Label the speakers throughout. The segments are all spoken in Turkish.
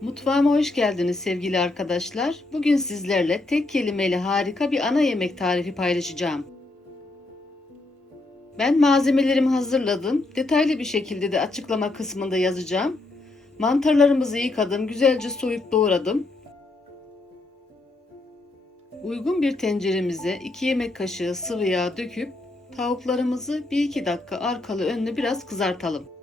Speaker 1: Mutfağıma hoş geldiniz sevgili arkadaşlar. Bugün sizlerle tek kelimeyle harika bir ana yemek tarifi paylaşacağım. Ben malzemelerimi hazırladım. Detaylı bir şekilde de açıklama kısmında yazacağım. Mantarlarımızı yıkadım, güzelce soyup doğradım. Uygun bir tenceremize 2 yemek kaşığı sıvı yağ döküp tavuklarımızı 1-2 dakika arkalı önlü biraz kızartalım.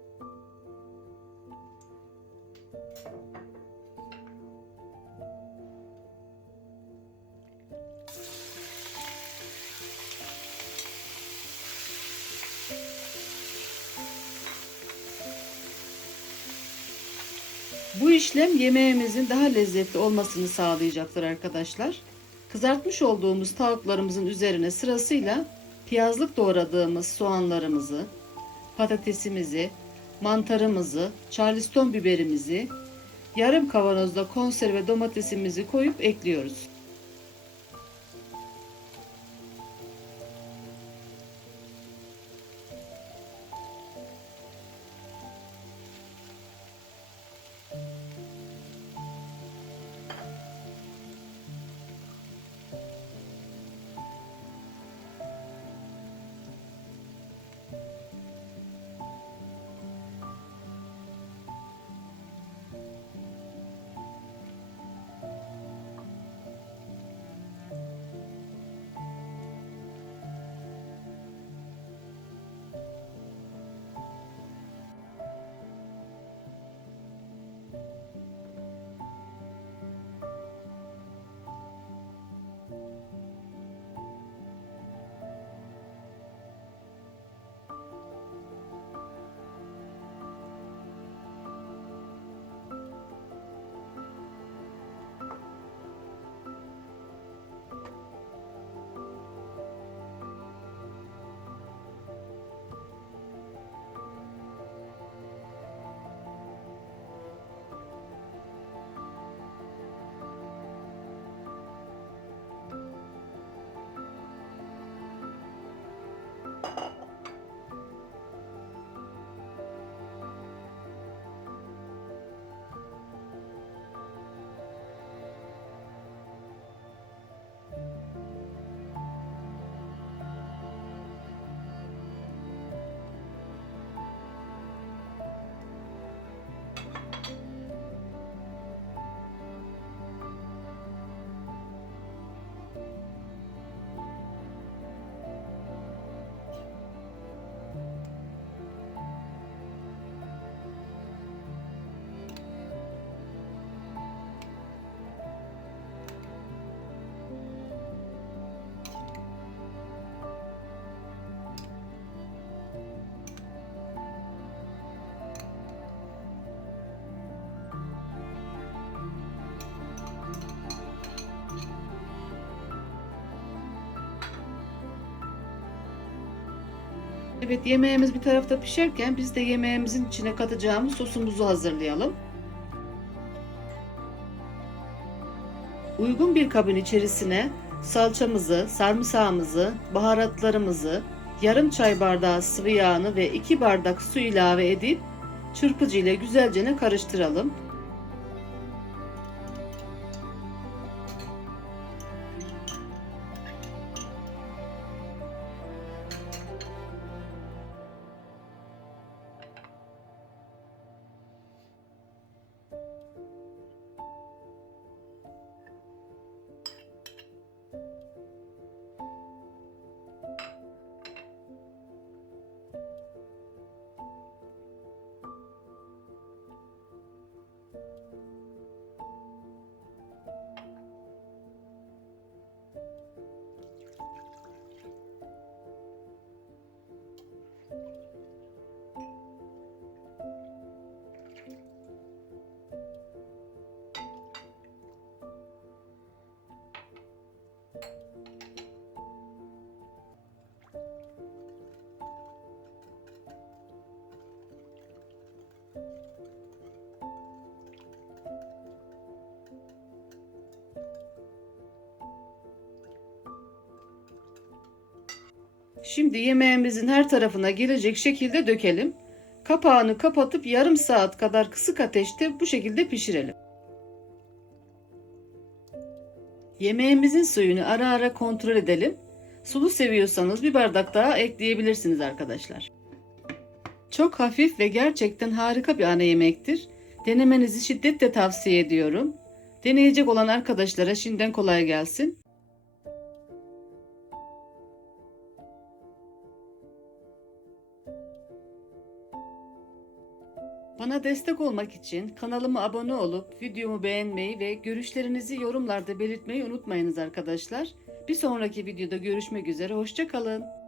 Speaker 1: Bu işlem yemeğimizin daha lezzetli olmasını sağlayacaktır arkadaşlar. Kızartmış olduğumuz tavuklarımızın üzerine sırasıyla piyazlık doğradığımız soğanlarımızı, patatesimizi, mantarımızı, charleston biberimizi, yarım kavanozda konserve domatesimizi koyup ekliyoruz. Evet yemeğimiz bir tarafta pişerken biz de yemeğimizin içine katacağımız sosumuzu hazırlayalım. Uygun bir kabın içerisine salçamızı, sarımsağımızı, baharatlarımızı, yarım çay bardağı sıvı yağını ve 2 bardak su ilave edip çırpıcı ile güzelce karıştıralım. Şimdi yemeğimizin her tarafına gelecek şekilde dökelim. Kapağını kapatıp yarım saat kadar kısık ateşte bu şekilde pişirelim. Yemeğimizin suyunu ara ara kontrol edelim. Sulu seviyorsanız bir bardak daha ekleyebilirsiniz arkadaşlar. Çok hafif ve gerçekten harika bir ana yemektir. Denemenizi şiddetle tavsiye ediyorum. Deneyecek olan arkadaşlara şimdiden kolay gelsin. Bana destek olmak için kanalıma abone olup videomu beğenmeyi ve görüşlerinizi yorumlarda belirtmeyi unutmayınız arkadaşlar. Bir sonraki videoda görüşmek üzere. Hoşçakalın.